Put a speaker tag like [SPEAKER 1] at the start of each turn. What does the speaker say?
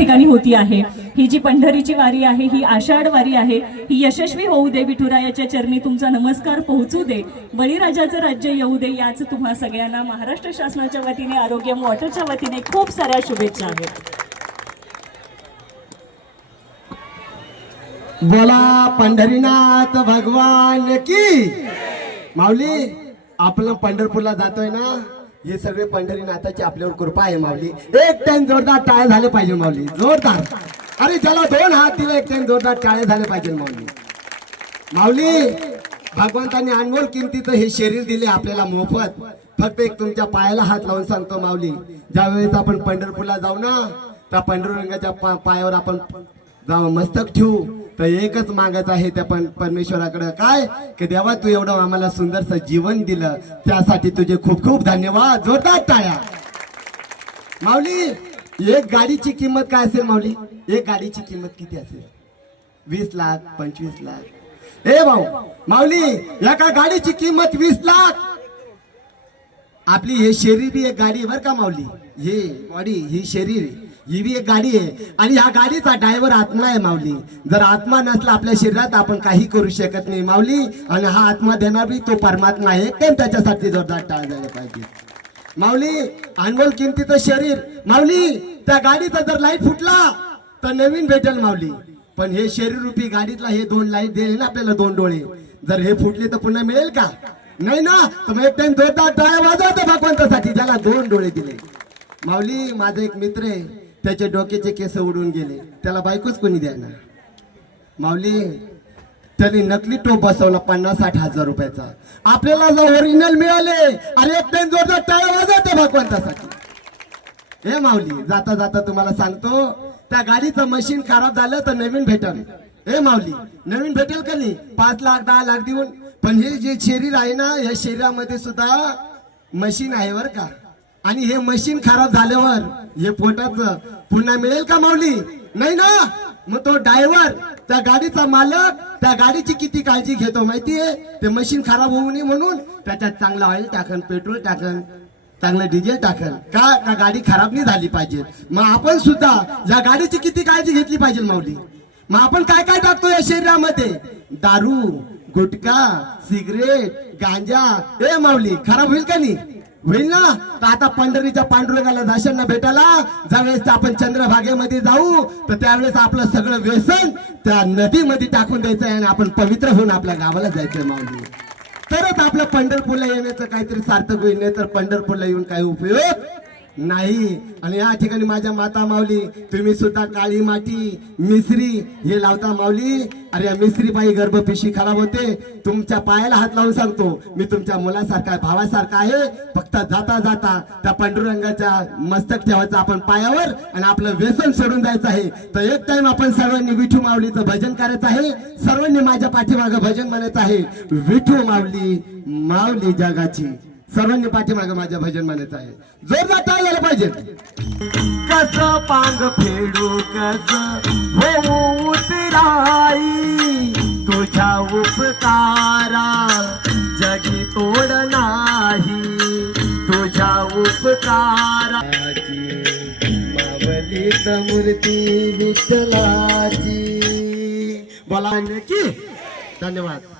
[SPEAKER 1] ठिकाणी होती आहे. ही जी पंढरीची वारी आहे ही आषाढ वारी आहे ही यशस्वी होऊ दे विठुरायाच्या चरणी तुमचा नमस्कार पोहोचू दे. बळीराजाचं राज्य येऊ दे याच तुम्हा सगळ्यांना महाराष्ट्र शासनाच्या वतीने आरोग्य मोटरच्या वतीने खूप साऱ्या शुभेच्छा आहेत.
[SPEAKER 2] बोला पंढरीनाथ भगवान की. माऊली आपण पंढरपूरला जातोय ना? हे सगळे पंढरीनाथाची आपल्यावर कृपा आहे माऊली. एक टाइम जोरदार टाळे झाले पाहिजे माऊली. जोरदार. अरे ज्याला दोन हात दिले एक टाइम जोरदार टाळे झाले पाहिजे माऊली. माऊली भगवंतांनी अनमोल किमतीचं हे शरीर दिले आपल्याला मोफत. फक्त एक तुमच्या पायाला हात लावून सांगतो माऊली. ज्या वेळेस आपण पंढरपूरला जाऊ ना त्या पांडुरंगाच्या पा- पायावर आपण जाऊ मस्तक ठेवू. तर एकच मागायचं आहे त्या पण परमेश्वराकडं. काय? की देवा तू एवढं आम्हाला सुंदरसं जीवन दिलं. त्यासाठी तुझे खूप खूप धन्यवाद. जोरदार टाळ्या. माऊली एक गाडीची किंमत काय असेल माऊली? एक गाडीची किंमत किती असेल? वीस लाख पंचवीस लाख. ए भाऊ माऊली एका गाडीची किंमत वीस लाख. आपली हे शरीर एक गाडी बर का माऊली? हे बॉडी ही शरीर. ही बी एक गाडी आहे. आणि ह्या गाडीचा ड्रायव्हर आत्मा आहे माऊली. जर आत्मा नसला आपल्या शरीरात आपण काही करू शकत नाही माऊली. आणि हा आत्मा देणार बी तो परमात्मा आहे. पण त्याच्यासाठी जोरदार टाळ झाला पाहिजे. माऊली अनमोल किमतीचं शरीर. माऊली त्या गाडीचा जर लाइट फुटला तर नवीन भेटेल माऊली. पण हे शरीर रूपी गाडीतला हे दोन लाइट दिले ना आपल्याला दोन डोळे. जर हे फुटले तर पुन्हा मिळेल का? नाही ना? तर मग एक टाइम जोरदार टाळ्या वाजवतो भगवंतासाठी ज्याला दोन डोळे दिले. माऊली माझा एक मित्र आहे. त्याचे डोक्याचे केस उडून गेले. त्याला बायकोच कोणी द्यायना माऊली त्यांनी नकली टोप बसवला पन्नास साठ हजार रुपयाचा. आपल्याला जर ओरिजिनल मिळाले अरे एक टाइम जोरदार टाळा वाजवते भगवंतासाठी. हे माऊली जाता जाता तुम्हाला सांगतो त्या गाडीचं मशीन खराब झालं तर नवीन भेटल हे माऊली नवीन भेटेल का नाही? पाच लाख दहा लाख देऊन. पण हे जे शरीर आहे ना या शरीरामध्ये सुद्धा मशीन आहे बर का. आणि हे मशीन खराब झाल्यावर हे पोटाचं पुन्हा मिळेल का माऊली? नाही ना? मग तो ड्रायव्हर त्या गाडीचा मालक त्या गाडीची किती काळजी घेतो माहितीये? ते मशीन खराब होऊ नये म्हणून त्याच्यात चांगलं ऑइल टाकन पेट्रोल टाकन चांगलं डिझेल टाकल का? का गाडी खराब नाही झाली पाहिजे? मग आपण सुद्धा या गाडीची किती काळजी घेतली पाहिजे माऊली? मग आपण काय काय टाकतो या शरीरामध्ये? दारू गुटखा सिगरेट गांजा. ए माऊली खराब होईल का नाही? होईल ना? तर आता पंढरीच्या पांडुरंगाला दाशांना भेटायला ज्यावेळेस आपण चंद्रभागेमध्ये जाऊ तर त्यावेळेस आपलं सगळं व्यसन त्या नदीमध्ये टाकून द्यायचं आहे आणि आपण पवित्र होऊन आपल्या गावाला जायचंय माऊली. तरच आपलं पंढरपूरला येण्याचं काहीतरी सार्थक होईल नाही तर पंढरपूरला येऊन काही उपयोग नाही. आणि या ठिकाणी माझ्या माता माऊली तुम्ही सुद्धा काळी माती मिसरी हे लावता माऊली. अरे या मिसरीबाई गर्भपिशी खराब होते. तुमच्या पायाला हात लावून सांगतो. मी तुमच्या मुलासारखा भावासारखा आहे. फक्त जाता जाता त्या पांडुरंगाच्या मस्तक ठेवायचं आपण पायावर आणि आपलं व्यसन सोडून जायचं आहे. तर एक टाइम आपण सर्वांनी विठू माऊलीचं भजन करायचं आहे. सर्वांनी माझ्या पाठीमागं भजन म्हणायचं आहे. विठू माऊली माऊली जगाची. सर्वांनी पाठीमागं माझ्या भजन म्हणायचं आहे. जोरदार टाळ झालं पाहिजे कस पांग फेडू कस होऊ उतराई? तुझ्या उपकारा जगी तोड नाही. तुझ्या उपकारा मूर्ती विठ्ठलाची. बोला. की धन्यवाद.